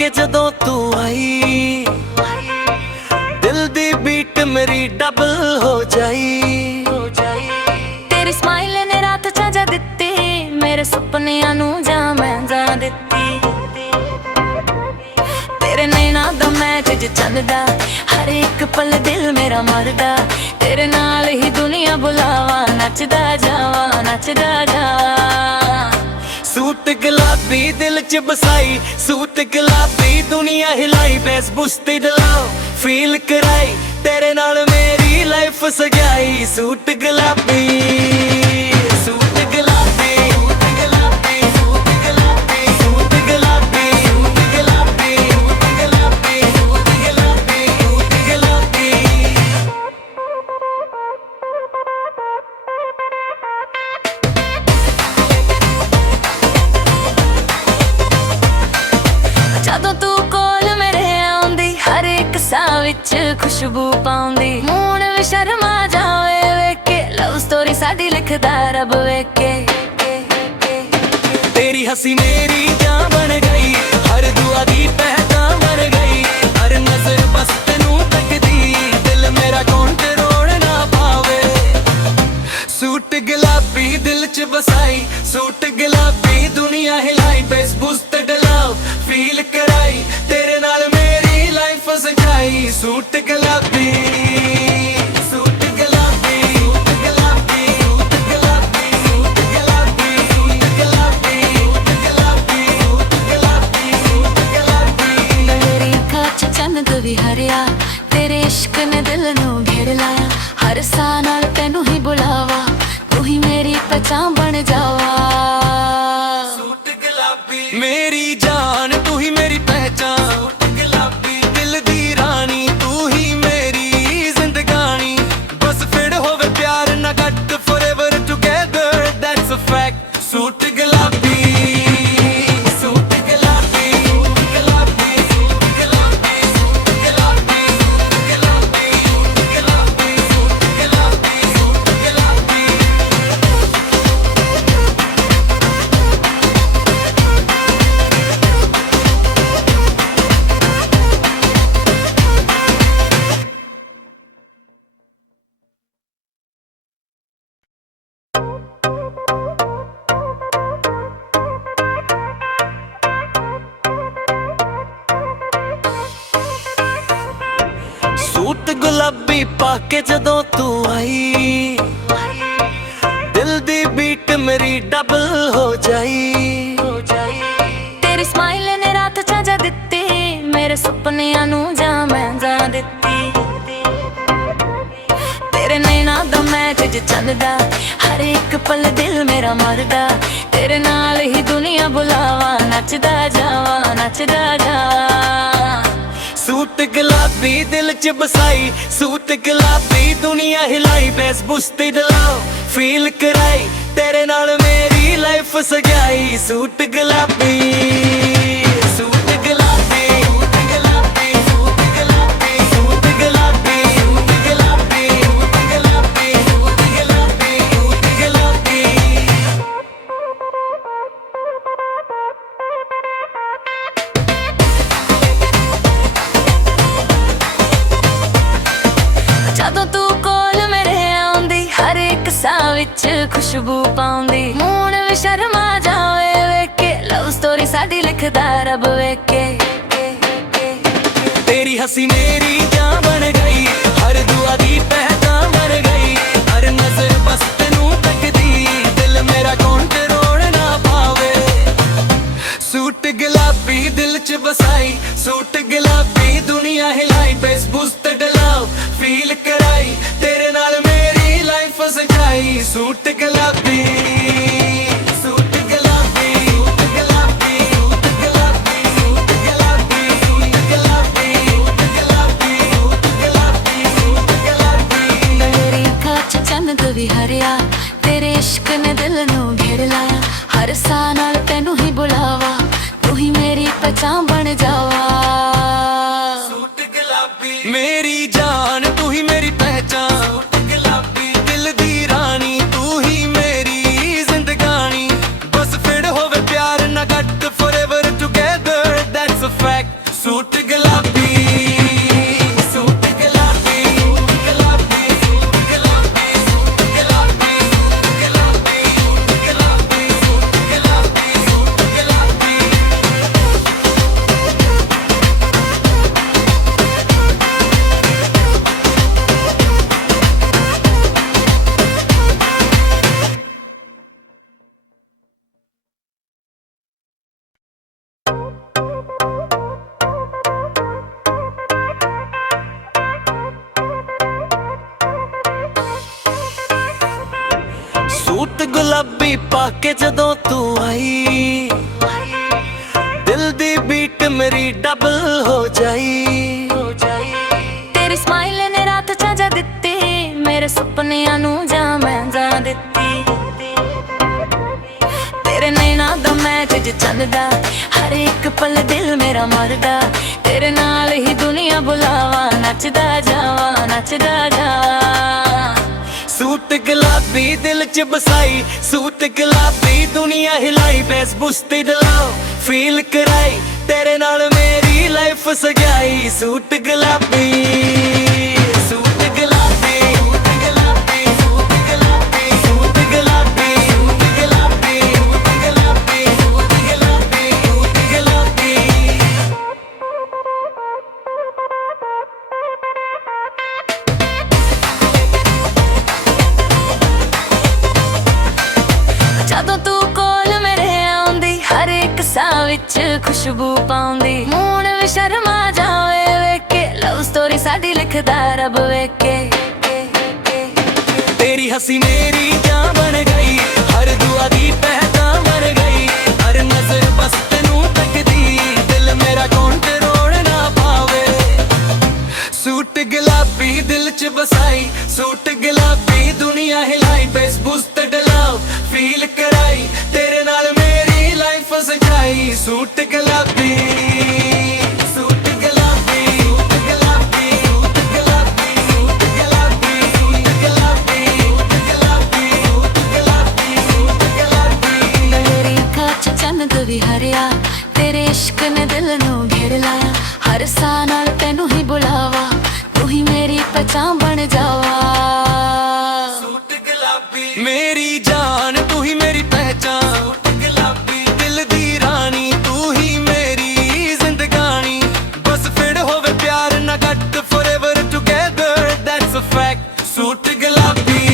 के जदों तू आई, दिल दी बीट मेरी डबल हो जाई। तेरी स्माइल ने रात चाजा दित्ती, मेरे सुपनियां नू जा मैं जा दित्ती। तेरे नैना दा मैच ज चलदा, हर एक पल दिल मेरा मरदा। तेरे नाल ही दुनिया बुलावा, नचदा जावा नचदा जावा। सूट गुलाबी दिल च बसाई, सूट गुलाबी दुनिया हिलाई। बेस बुस्ती दिलाओ फील कराई, तेरे नाल मेरी लाइफ सजाई। सूट गुलाबी, सूट गुलाबी, सूट गुलाबी, सूट गुलाबी, सूट गुलाबी, सूट गुलाबी, सूट गुलाबी, सूट गुलाबी, सूट गुलाबी। ਜਦੋਂ ਤੂੰ ਕੋਲ ਮੇਰੇ ਆਉਂਦੀ, ਹਰ ਇੱਕ ਸਾਹ ਵਿੱਚ ਖੁਸ਼ਬੂ ਪਾਉਂਦੀ। ਹੁਣ ਵੀ ਸ਼ਰਮਾ ਜਾਵੇ ਵੇਖ ਕੇ, ਲਵ ਸਟੋਰੀ ਸਾਡੀ ਲਿਖਦਾ ਰੱਬ ਵੇਖ ਕੇ। तेरी हंसी मेरी जान बन गई, हर दुआ दी पहचान बन गई। हर नजर बस तेनू तकदी, दिल मेरा कंट्रोल ना पावे। सूट गुलाबी दिल च बसाई, सूट गुलाबी दुनिया हिलाई। बेस बुस्त डलाओ फील कराई, तेरे नाल मेरी लाइफ सजाई। सूट गुलाबी, सूट गुलाबी, सूट गुलाबी, सूट गुलाबी, सूट गुलाबी, सूट गुलाबी, सूट गुलाबी, सूट गुलाबी, सूट गुलाबी। मेरी ਅੱਖਾਂ 'ਚ ਚੰਦ ਵੀ ਹਰਿਆ, ਤੇਰੇ ਇਸ਼ਕ ਨੇ ਦਿਲ ਨੂੰ ਘੇਰ ਲਾਇਆ। ਹਰ ਸਾਹ ਨਾਲ ਤੈਨੂੰ ਹੀ ਬੁਲਾਵਾ, ਤੂੰ ਹੀ ਮੇਰੀ ਪਹਿਚਾਨ ਬਣ ਜਾਵਾ। सूट गुलाबी मेरी जान, तू ही मेरी पहचान। सूट गुलाबी दिल दी रानी, तू ही मेरी जिंदगानी। बस फिर होवे प्यार ना घट, forever together that's a fact। Suit गुलाबी, सूट गुलाबी, सूट गुलाबी, सूट गुलाबी, सूट गुलाबी, सूट गुलाबी, सूट गुलाबी, सूट गुलाबी, सूट गुलाबी। सूट गुलाबी पाके जदों तू आई, दिल दी बीट मेरी डबल हो जाई। तेरी स्माइल ने रात चाजा दित्ती, मेरे सुपनियां नू जा मैं जा दित्ती। तेरे नैना दा मैच ज चलदा, हर एक पल दिल मेरा मरदा। तेरे नाल ही दुनिया बुलावा, नचदा जावा नचदा जावा। सूट गुलाबी दिल च बसाई, सूट गुलाबी दुनिया हिलाई। बेस बुस्ती दिलाओ फील कराई, तेरे नाल मेरी लाइफ सजाई। सूट गुलाबी, सूट गुलाबी, सूट गुलाबी, सूट गुलाबी, सूट गुलाबी, सूट गुलाबी, सूट गुलाबी, सूट गुलाबी, सूट गुलाबी। ਜਦੋਂ ਤੂੰ ਕੋਲ ਮੇਰੇ ਆਉਂਦੀ, ਹਰ ਇੱਕ ਸਾਹ ਵਿੱਚ ਖੁਸ਼ਬੂ ਪਾਉਂਦੀ। ਹੁਣ ਵੀ ਸ਼ਰਮਾ ਜਾਵੇ ਵੇਖ ਕੇ, ਲਵ ਸਟੋਰੀ ਸਾਡੀ ਲਿਖਦਾ ਰੱਬ ਵੇਖ ਕੇ। तेरी हंसी मेरी जान बन गई, हर दुआ दी पहचान बन गई। हर नजर बस तेनू तकदी, दिल मेरा कंट्रोल ना पावे। सूट गुलाबी दिल च बसाई, सूट गुलाबी दुनिया हिलाई। बेस बुस्त डलाओ फील कराई, तेरे नाल मेरी लाइफ सजाई। सूट गुलाबी, सूट गुलाबी, सूट गुलाबी, सूट गुलाबी, सूट गुलाबी, सूट गुलाबी, सूट गुलाबी, सूट गुलाबी, सूट गुलाबी। मेरी ਅੱਖਾਂ 'ਚ ਚੰਦ ਵੀ ਹਰਿਆ, ਤੇਰੇ ਇਸ਼ਕ ਨੇ ਦਿਲ ਨੂੰ ਘੇਰ ਲਾਇਆ। ਹਰ ਸਾਹ ਨਾਲ ਤੈਨੂੰ ਹੀ ਬੁਲਾਵਾ, ਤੂੰ ਹੀ ਮੇਰੀ ਪਹਿਚਾਨ ਬਣ ਜਾਵਾ। सूट गुलाबी मेरी जान, तू ही मेरी पहचान। सूट गुलाबी दिल दी रानी, तू ही मेरी जिंदगानी। बस फिर होवे प्यार ना घट, forever together that's a fact। ਗੁਲਾਬੀ ਪਾ ਕੇ ਜਦੋਂ ਤੂੰ ਆਈ ਦਿਲ ਦੀ ਬੀਟ ਮੇਰੀ ਡਬਲ ਹੋ ਜਾਈ ਤੇਰੀ ਸਮਾਈਲ ਨੇ ਰਾਤ ਚਾਜਾ ਦਿੱਤੀ ਮੇਰੇ ਸੁਪਨਿਆਂ ਨੂੰ ਮੈਂ ਜਾ ਦਿੱਤੀ ਤੇਰੇ ਨੈਣਾ ਦਾ ਮੈਚ ਚੱਲਦਾ ਹਰ ਇੱਕ ਪਲ ਦਿਲ ਮੇਰਾ ਮਰਦਾ ਤੇਰੇ ਨਾਲ ਹੀ ਦੁਨੀਆ ਬੁਲਾਵਾ ਨੱਚਦਾ ਜਾਵਾ ਸੂਟ ਗੁਲਾਬੀ ਦਿਲ ਚ ਬਸਾਈ ਸੂਟ ਗੁਲਾਬੀ ਦੁਨੀਆ ਹਿਲਾਈ ਬੈਸ ਬੁਸਤੀ ਦਿਲਾਓ ਫੀਲ ਕਰਾਈ ਤੇਰੇ ਨਾਲ ਮੇਰੀ ਲਾਈਫ ਸਜਾਈ ਸੂਟ ਗੁਲਾਬੀ ਸੂਟ ਗੁਲਾਬੀ ਸੂਟ ਗੁਲਾਬੀ ਸੂਟ ਗੁਲਾਬੀ ਸੂਟ ਗੁਲਾਬੀ ਸੂਟ ਗੁਲਾਬੀ ਸੂਟ ਗੁਲਾਬੀ ਸੂਟ ਗੁਲਾਬੀ ਸੂਟ ਗੁਲਾਬੀ ਜਦੋਂ ਤੂੰ ਕੋਲ ਮੇਰੇ ਆਉਂਦੀ ਹਰ ਇੱਕ ਸਾਹ ਵਿੱਚ ਖੁਸ਼ਬੂ ਪਾਉਂਦੀ ਮੂਣ ਵੀ ਸ਼ਰਮਾ ਜਾਵੇ ਵੇਖ ਕੇ ਲਵ ਸਟੋਰੀ ਸਾਡੀ ਲਿਖਦਾ ਰੱਬ ਵੇਖ ਕੇ ਤੇਰੀ ਹੱਸੀ ਮੇਰੀ ਜਾਨ ਬਣ ਗਈ ਹਰ ਦੁਆ ਦੀ ਪਹਿਚਾਨ ਬਣ ਗਈ ਹਰ ਨਜ਼ਰ ਬਸ ਤੈਨੂੰ ਤੱਕਦੀ ਦਿਲ ਮੇਰਾ ਕੰਟਰੋਲ ਨਾ ਪਾਵੇ ਸੂਟ ਗੁਲਾਬੀ ਦਿਲ ਚ ਬਸਾਈ ਸੂਟ ਗੁਲਾਬੀ ਦੁਨੀਆ ਹਿਲਾਈ ਬੇਸ ਬੁਸਤ ਡਲਾਓ ਫੀਲ ਕਰਾਈ ਤੇਰੇ ਨਾਲ ਮੇਰੀ ਲਾਈਫ ਸਜਾਈ ਸੂਟ ਗੁਲਾਬੀ ਸੂਟ ਗੁਲਾਬੀ ਸੂਟ ਗੁਲਾਬੀ ਸੂਟ ਗੁਲਾਬੀ ਸੂਟ ਗੁਲਾਬੀ ਸੂਟ ਗੁਲਾਬੀ ਸੂਟ ਗੁਲਾਬੀ ਸੂਟ ਗੁਲਾਬੀ ਸੂਟ ਗੁਲਾਬੀ ਮੇਰੀ ਅੱਖਾਂ 'ਚ ਚੰਦ ਵੀ ਹਰਿਆ ਤੇਰੇ ਇਸ਼ਕ ਨੇ ਦਿਲ ਨੂੰ ਘੇਰ ਲਾਇਆ ਹਰ ਸਾਹ ਨਾਲ ਤੈਨੂੰ ਹੀ ਬੁਲਾਵਾ ਤੂੰ ਹੀ ਮੇਰੀ ਪਹਿਚਾਨ ਬਣ ਜਾਵਾ ਸੂਟ ਗੁਲਾਬੀ ਮੇਰੀ ਜਾਨ ਤੂੰ ਹੀ ਮੇਰੀ ਪਹਿਚਾਨ ਸੂਟ ਗੁਲਾਬੀ ਦਿਲ ਦੀ ਰਾਣੀ ਤੂੰ ਹੀ ਮੇਰੀ ਜ਼ਿੰਦਗਾਨੀ ਬਸ ਫਿਰ ਹੋਵੇ ਪਿਆਰ ਨਾ ਘੱਟ forever together that's a fact suit ਗੁਲਾਬੀ